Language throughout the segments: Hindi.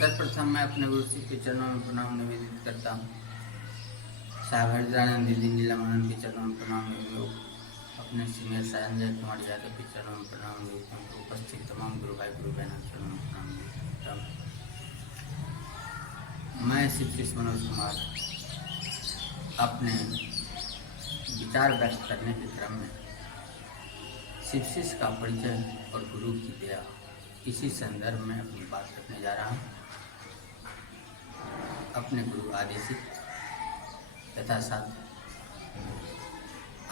सर्वप्रथम मैं अपने गुरु जी के चरणों में प्रणाम निवेदित करता हूँ। साहब हरिदानंद दीदी नीलमानंद के चरणों में प्रणाम निवेदित, अपने सीनियर संजय कुमार यादव के चरणों में प्रणाम निवेदित, उपस्थित तमाम गुरु भाई गुरु बहनों के चरणों में प्रणाम निवेदित करता हूँ। मैं शिव मनोज कुमार अपने विचार व्यक्त करने के क्रम में शिव शिष्य का परिचय और गुरु की दया, इसी संदर्भ में अपनी बात रखने जा रहा हूँ। अपने गुरु आदेशित तथा साथ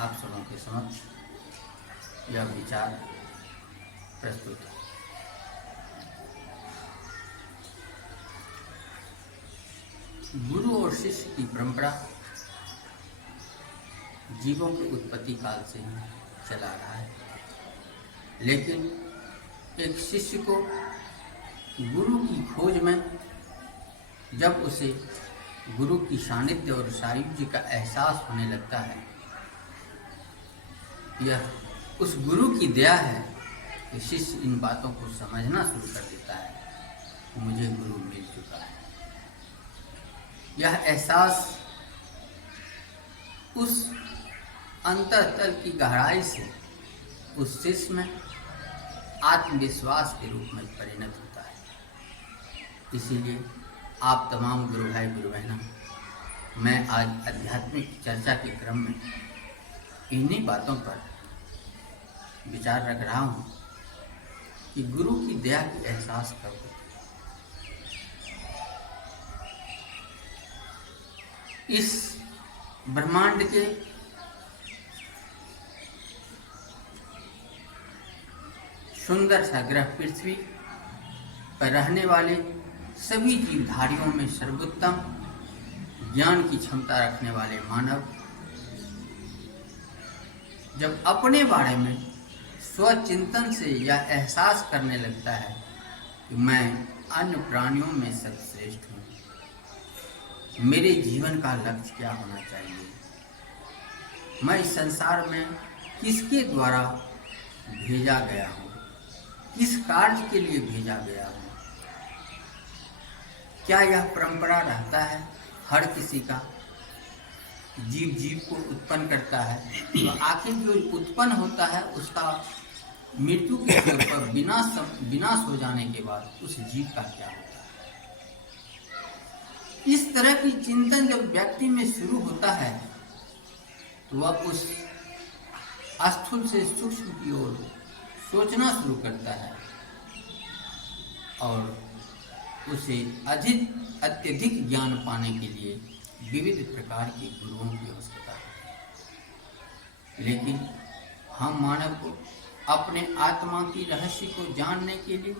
आप सबों के समक्ष यह विचार प्रस्तुत है। गुरु और शिष्य की परंपरा जीवों के उत्पत्ति काल से ही चला रहा है, लेकिन एक शिष्य को गुरु की खोज में जब उसे गुरु की सानिध्य और सायुज्य का एहसास होने लगता है, यह उस गुरु की दया है कि शिष्य इन बातों को समझना शुरू कर देता है कि मुझे गुरु मिल चुका है। यह एहसास उस अंतःतल की गहराई से उस शिष्य में आत्मविश्वास के रूप में परिणत होता है। इसीलिए आप तमाम गुरु भाई गुरु बहनों, मैं आज आध्यात्मिक चर्चा के क्रम में इन्हीं बातों पर विचार रख रहा हूँ कि गुरु की दया की एहसास कब होता है। इस ब्रह्मांड के सुंदर सा ग्रह पृथ्वी पर रहने वाले सभी जीवधारियों में सर्वोत्तम ज्ञान की क्षमता रखने वाले मानव जब अपने बारे में स्वचिंतन से यह एहसास करने लगता है कि मैं अन्य प्राणियों में सर्वश्रेष्ठ हूँ, मेरे जीवन का लक्ष्य क्या होना चाहिए, मैं इस संसार में किसके द्वारा भेजा गया हूँ, किस कार्य के लिए भेजा गया हूँ, क्या यह परंपरा रहता है हर किसी का, जीव जीव को उत्पन्न करता है, तो आखिर जो उत्पन्न होता है उसका मृत्यु के ऊपर विनाश हो जाने के बाद उस जीव का क्या होता है। इस तरह की चिंतन जब व्यक्ति में शुरू होता है तो वह उस स्थूल से सूक्ष्म की ओर सोचना शुरू करता है और उसे अत्यधिक ज्ञान पाने के लिए विविध प्रकार के गुरुओं की आवश्यकता है। लेकिन हम मानव को अपने आत्मा की रहस्य को जानने के लिए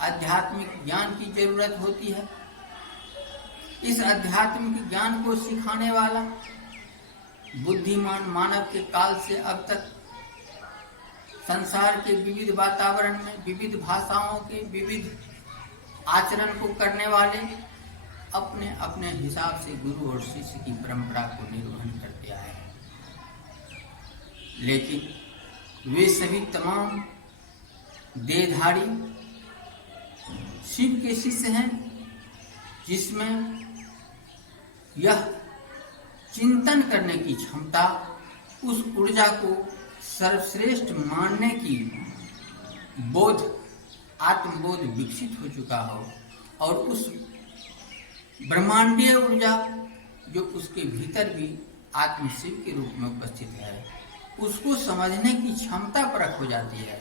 आध्यात्मिक ज्ञान की जरूरत होती है। इस आध्यात्मिक ज्ञान को सिखाने वाला बुद्धिमान मानव के काल से अब तक संसार के विविध वातावरण में विविध भाषाओं के विविध आचरण को करने वाले अपने अपने हिसाब से गुरु और शिष्य की परंपरा को निर्वहन करते आए हैं। लेकिन वे सभी तमाम देहधारी शिव के शिष्य हैं, जिसमें यह चिंतन करने की क्षमता, उस ऊर्जा को सर्वश्रेष्ठ मानने की बोध, आत्मबोध विकसित हो चुका हो और उस ब्रह्मांडीय ऊर्जा जो उसके भीतर भी आत्मशिव के रूप में उपस्थित है, उसको समझने की क्षमता परख हो जाती है,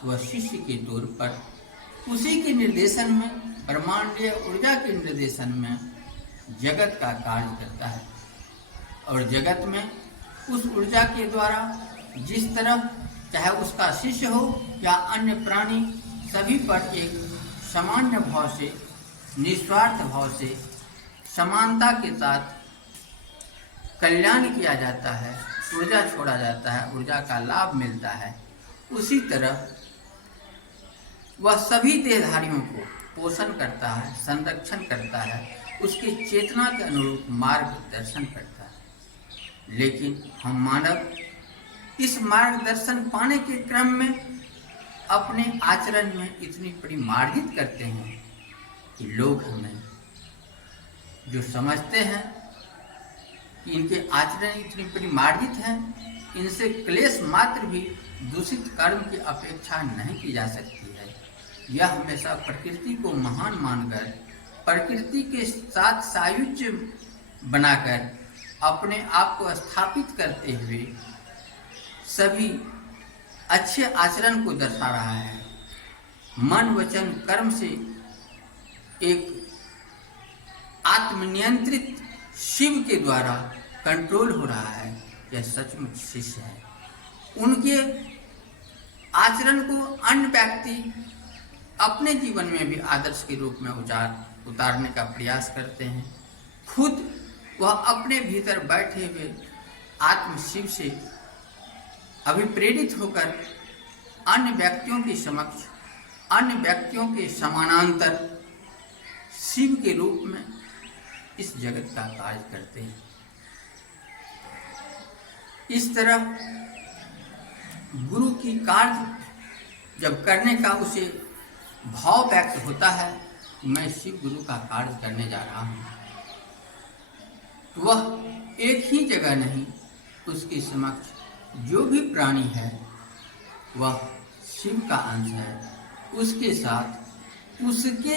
तो वह शिष्य के तौर पर उसी के निर्देशन में, ब्रह्मांडीय ऊर्जा के निर्देशन में जगत का कार्य करता है और जगत में उस ऊर्जा के द्वारा जिस तरह चाहे उसका शिष्य हो या अन्य प्राणी, सभी पर एक सामान्य भाव से, निस्वार्थ भाव से, समानता के साथ कल्याण किया जाता है, ऊर्जा छोड़ा जाता है, ऊर्जा का लाभ मिलता है। उसी तरह वह सभी देहधारियों को पोषण करता है, संरक्षण करता है, उसकी चेतना के अनुरूप मार्गदर्शन करता है। लेकिन हम मानव इस मार्गदर्शन पाने के क्रम में अपने आचरण में इतनी परिमार्जित करते हैं कि लोग हमें जो समझते हैं कि इनके आचरण इतनी परिमार्जित हैं, इनसे क्लेश मात्र भी दूषित कर्म की अपेक्षा नहीं की जा सकती है। यह हमेशा प्रकृति को महान मानकर, प्रकृति के साथ सायुज्य बनाकर अपने आप को स्थापित करते हुए सभी अच्छे आचरण को दर्शा रहा है। मन वचन कर्म से एक आत्मनियंत्रित शिव के द्वारा कंट्रोल हो रहा है। यह सचमुच शिष्य है। उनके आचरण को अन्य व्यक्ति अपने जीवन में भी आदर्श के रूप में उतारने का प्रयास करते हैं। खुद वह अपने भीतर बैठे हुए आत्म शिव से अभिप्रेरित होकर अन्य व्यक्तियों के समक्ष, अन्य व्यक्तियों के समानांतर शिव के रूप में इस जगत का कार्य करते हैं। इस तरह गुरु की कार्य जब करने का उसे भाव व्यक्त होता है, मैं शिव गुरु का कार्य करने जा रहा हूँ, तो वह एक ही जगह नहीं, उसके समक्ष जो भी प्राणी है वह शिव का अंश है। उसके साथ उसके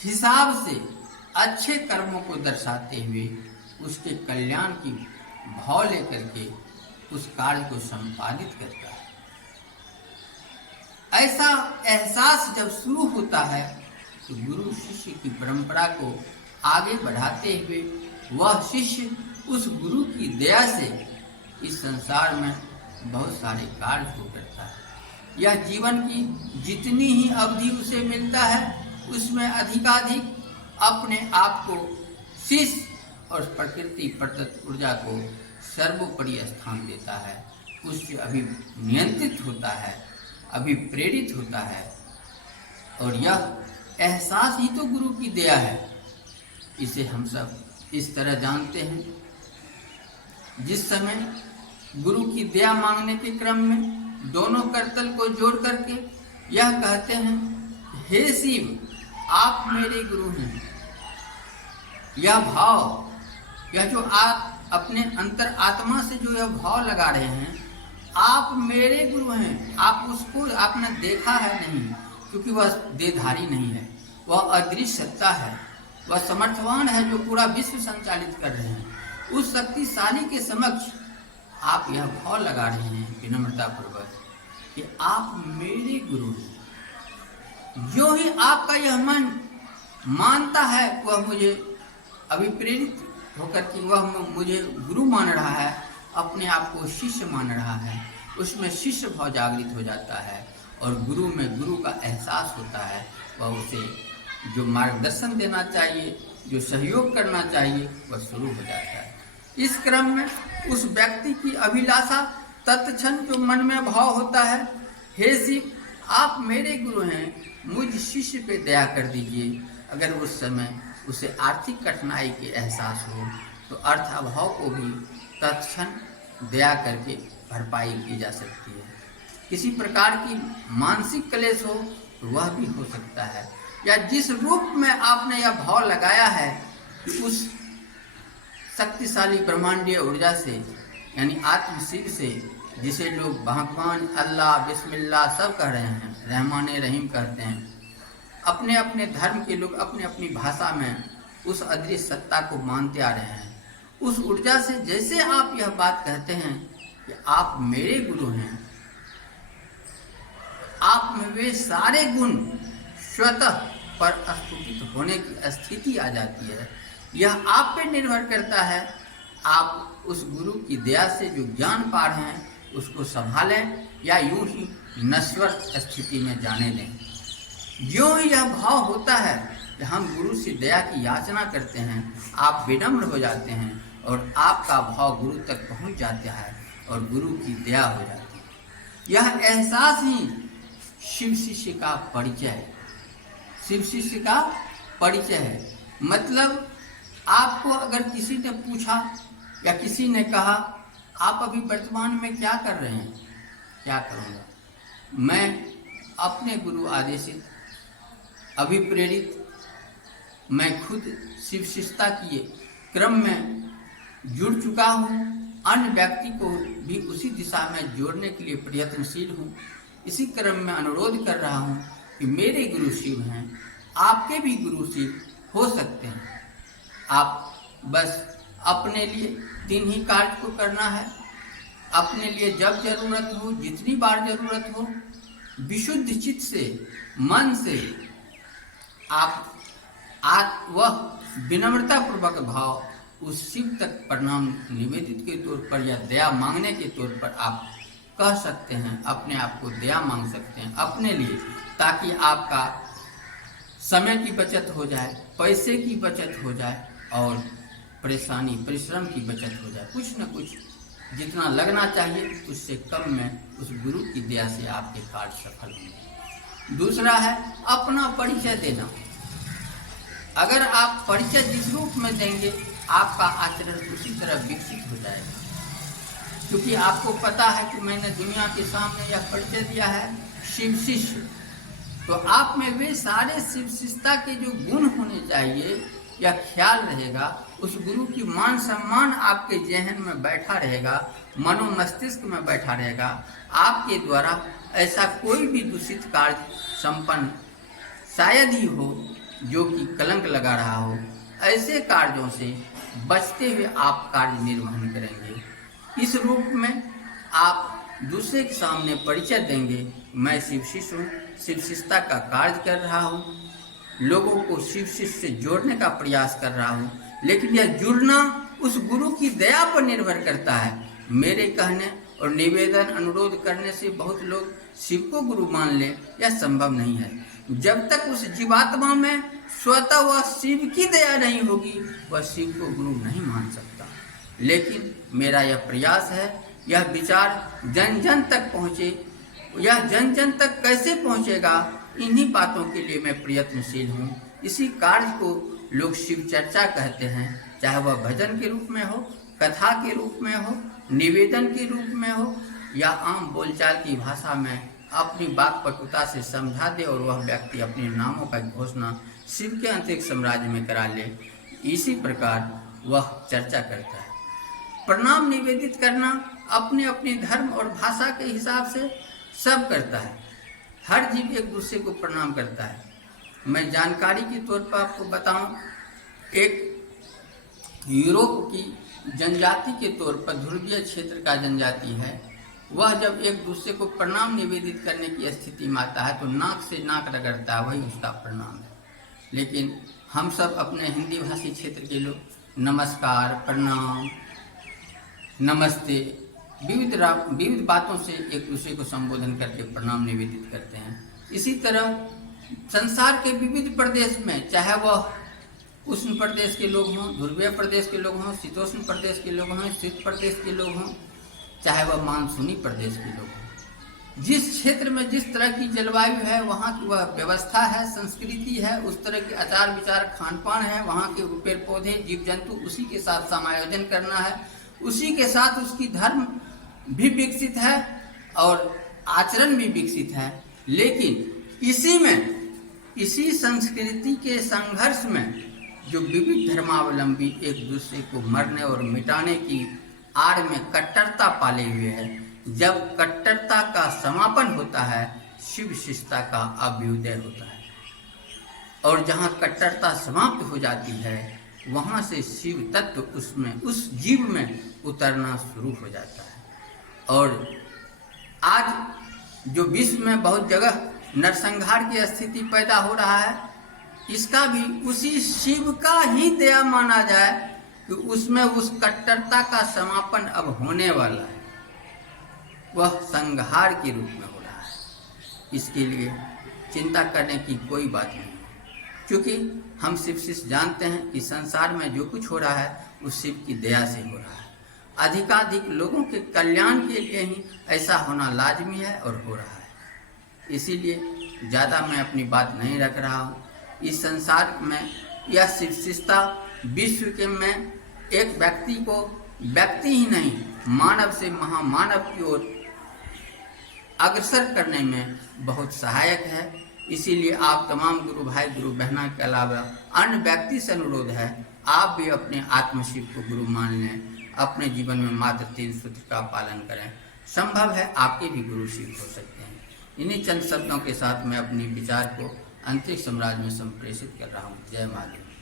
हिसाब से अच्छे कर्मों को दर्शाते हुए उसके कल्याण की भाव लेकर के उस कार्य को संपादित करता है। ऐसा एहसास जब शुरू होता है तो गुरु शिष्य की परंपरा को आगे बढ़ाते हुए वह शिष्य उस गुरु की दया से इस संसार में बहुत सारे कार्य को करता है। यह जीवन की जितनी ही अवधि उसे मिलता है उसमें अधिकाधिक अपने आप को शिष्य और प्रकृति प्रदत्त ऊर्जा को सर्वोपरि स्थान देता है। उससे अभी नियंत्रित होता है, अभी प्रेरित होता है। और यह एहसास ही तो गुरु की दया है। इसे हम सब इस तरह जानते हैं। जिस समय गुरु की दया मांगने के क्रम में दोनों करतल को जोड़ करके यह कहते हैं, हे शिव आप मेरे गुरु हैं। यह भाव, यह जो आप अपने अंतर आत्मा से जो यह भाव लगा रहे हैं, आप मेरे गुरु हैं। आप उसको आपने देखा है नहीं, क्योंकि वह देहधारी नहीं है, वह अदृश्य सत्ता है, वह समर्थवान है जो पूरा विश्व संचालित कर रहे हैं। उस शक्तिशाली के समक्ष आप यह भाव लगा रहे हैं विनम्रता पूर्वक कि आप मेरे गुरु हैं। जो ही आपका यह मन मानता है वह मुझे अभिप्रेरित होकर कि वह मुझे गुरु मान रहा है, अपने आप को शिष्य मान रहा है, उसमें शिष्य भाव जागृत हो जाता है और गुरु में गुरु का एहसास होता है। वह उसे जो मार्गदर्शन देना चाहिए, जो सहयोग करना चाहिए, वह शुरू हो जाता है। इस क्रम में उस व्यक्ति की अभिलाषा तत्क्षण जो मन में भाव होता है, हे शिव आप मेरे गुरु हैं, मुझ शिष्य पे दया कर दीजिए। अगर उस समय उसे आर्थिक कठिनाई के एहसास हो तो अर्थाभाव को भी तत्क्षण दया करके भरपाई की जा सकती है। किसी प्रकार की मानसिक क्लेश हो तो वह भी हो सकता है, या जिस रूप में आपने यह भाव लगाया है कि उस शक्तिशाली ब्रह्मांडीय ऊर्जा से, यानी आत्म शिव से, जिसे लोग भगवान, अल्लाह, बिस्मिल्लाह सब कह रहे हैं, रहमान रहीम कहते हैं, अपने अपने धर्म के लोग अपनी अपनी भाषा में उस अदृश्य सत्ता को मानते आ रहे हैं। उस ऊर्जा से जैसे आप यह बात कहते हैं कि आप मेरे गुरु हैं, आप में वे सारे गुण स्वतः पर स्फुटित होने की स्थिति आ जाती है। यह आप पे निर्भर करता है, आप उस गुरु की दया से जो ज्ञान पा रहे हैं उसको संभालें या यूं ही नश्वर स्थिति में जाने दें। जो ही यह भाव होता है कि हम गुरु से दया की याचना करते हैं, आप विनम्र हो जाते हैं और आपका भाव गुरु तक पहुंच जाता है और गुरु की दया हो जाती है। यह एहसास ही शिव शिष्य का परिचय है। शिव शिष्य का परिचय है। मतलब आपको अगर किसी ने पूछा या किसी ने कहा आप अभी वर्तमान में क्या कर रहे हैं, क्या करूँगा, मैं अपने गुरु आदेशित, अभिप्रेरित मैं खुद शिव शिष्टता के क्रम में जुड़ चुका हूँ, अन्य व्यक्ति को भी उसी दिशा में जोड़ने के लिए प्रयत्नशील हूँ। इसी क्रम में अनुरोध कर रहा हूँ कि मेरे गुरु शिव हैं, आपके भी गुरु शिव हो सकते हैं। आप बस अपने लिए 3 ही कार्य को करना है। अपने लिए जब जरूरत हो, जितनी बार जरूरत हो, विशुद्ध चित्त से, मन से आप वह विनम्रता पूर्वक भाव उस शिव तक प्रणाम निवेदित के तौर पर या दया मांगने के तौर पर आप कह सकते हैं, अपने आप को दया मांग सकते हैं अपने लिए, ताकि आपका समय की बचत हो जाए, पैसे की बचत हो जाए और परिश्रम की बचत हो जाए। कुछ न कुछ जितना लगना चाहिए उससे कम में उस गुरु की दया से आपके कार्य सफल होंगे। दूसरा है अपना परिचय देना। अगर आप परिचय जिस रूप में देंगे, आपका आचरण उसी तरह विकसित हो जाएगा। क्योंकि आपको पता है कि मैंने दुनिया के सामने यह परिचय दिया है शिव शिष्य, तो आप में वे सारे शिव शिष्टता के जो गुण होने चाहिए या ख्याल रहेगा, उस गुरु की मान सम्मान आपके जहन में बैठा रहेगा, मनो मस्तिष्क में बैठा रहेगा। आपके द्वारा ऐसा कोई भी दूषित कार्य संपन्न शायद ही हो जो कि कलंक लगा रहा हो, ऐसे कार्यों से बचते हुए आप कार्य निर्वहन करेंगे। इस रूप में आप दूसरे के सामने परिचय देंगे, मैं शिव शिष्य हूँ, शिव शिष्टता का कार्य कर रहा हूँ, लोगों को शिव शिष्य से जोड़ने का प्रयास कर रहा हूँ। लेकिन यह जुड़ना उस गुरु की दया पर निर्भर करता है। मेरे कहने और निवेदन अनुरोध करने से बहुत लोग शिव को गुरु मान ले, यह संभव नहीं है। जब तक उस जीवात्मा में स्वतः वह शिव की दया नहीं होगी, वह शिव को गुरु नहीं मान सकता। लेकिन मेरा यह प्रयास है, यह विचार जन जन तक पहुँचे। यह जन जन तक कैसे पहुँचेगा, इन्हीं बातों के लिए मैं प्रयत्नशील हूँ। इसी कार्य को लोग शिव चर्चा कहते हैं, चाहे वह भजन के रूप में हो, कथा के रूप में हो, निवेदन के रूप में हो, या आम बोलचाल की भाषा में अपनी बात पटुता से समझा दे और वह व्यक्ति अपने नामों का घोषणा शिव के अंतरिक्ष साम्राज्य में करा ले। इसी प्रकार वह चर्चा करता है। प्रणाम निवेदित करना अपने अपने धर्म और भाषा के हिसाब से सब करता है। हर जीव एक दूसरे को प्रणाम करता है। मैं जानकारी के तौर पर आपको बताऊं, एक यूरोप की जनजाति के तौर पर ध्रुवीय क्षेत्र का जनजाति है, वह जब एक दूसरे को प्रणाम निवेदित करने की स्थिति में आता है तो नाक से नाक रगड़ता है, वही उसका प्रणाम है। लेकिन हम सब अपने हिंदी भाषी क्षेत्र के लोग नमस्कार, प्रणाम, नमस्ते, विविध बातों से एक दूसरे को संबोधन करके प्रणाम निवेदित करते हैं। इसी तरह संसार के विविध प्रदेश में, चाहे वह उष्ण प्रदेश के लोग हों, ध्रुवीय प्रदेश के लोग हों, शीतोष्ण प्रदेश के लोग हों, शीत प्रदेश के लोग हों, चाहे वह मानसूनी प्रदेश के लोग हों, जिस क्षेत्र में जिस तरह की जलवायु है, वहाँ की वह व्यवस्था है, संस्कृति है, उस तरह के आचार विचार, खान पान है, वहाँ के पेड़ पौधे, जीव जंतु, उसी के साथ समायोजन करना है। उसी के साथ उसकी धर्म भी विकसित है और आचरण भी विकसित है। लेकिन इसी संस्कृति के संघर्ष में जो विविध धर्मावलंबी एक दूसरे को मरने और मिटाने की आड़ में कट्टरता पाले हुए है। जब कट्टरता का समापन होता है, शिव शिष्टता का अभ्युदय होता है। और जहाँ कट्टरता समाप्त हो जाती है, वहाँ से शिव तत्व उस जीव में उतरना शुरू हो जाता है। और आज जो विश्व में बहुत जगह नरसंहार की स्थिति पैदा हो रहा है, इसका भी उसी शिव का ही दया माना जाए कि उसमें उस कट्टरता का समापन अब होने वाला है, वह संहार के रूप में हो रहा है। इसके लिए चिंता करने की कोई बात नहीं है, क्योंकि हम शिव शिष्य जानते हैं कि संसार में जो कुछ हो रहा है उस शिव की दया से हो रहा है। अधिकाधिक लोगों के कल्याण के लिए ही ऐसा होना लाजमी है और हो रहा है। इसीलिए ज़्यादा मैं अपनी बात नहीं रख रहा हूँ। इस संसार में यह शिव शिष्टता विश्व के में एक व्यक्ति को व्यक्ति ही नहीं, मानव से महामानव की ओर अग्रसर करने में बहुत सहायक है। इसीलिए आप तमाम गुरु भाई गुरु बहना के अलावा अन्य व्यक्ति से अनुरोध है, आप भी अपने आत्मशिव को गुरु मान लें, अपने जीवन में मात्र 3 सूत्र का पालन करें। संभव है आपके भी गुरु शिव हो सकते हैं। इन्हीं चंद शब्दों के साथ मैं अपनी विचार को अंतरिक्ष साम्राज्य में संप्रेषित कर रहा हूँ। जय माता दी।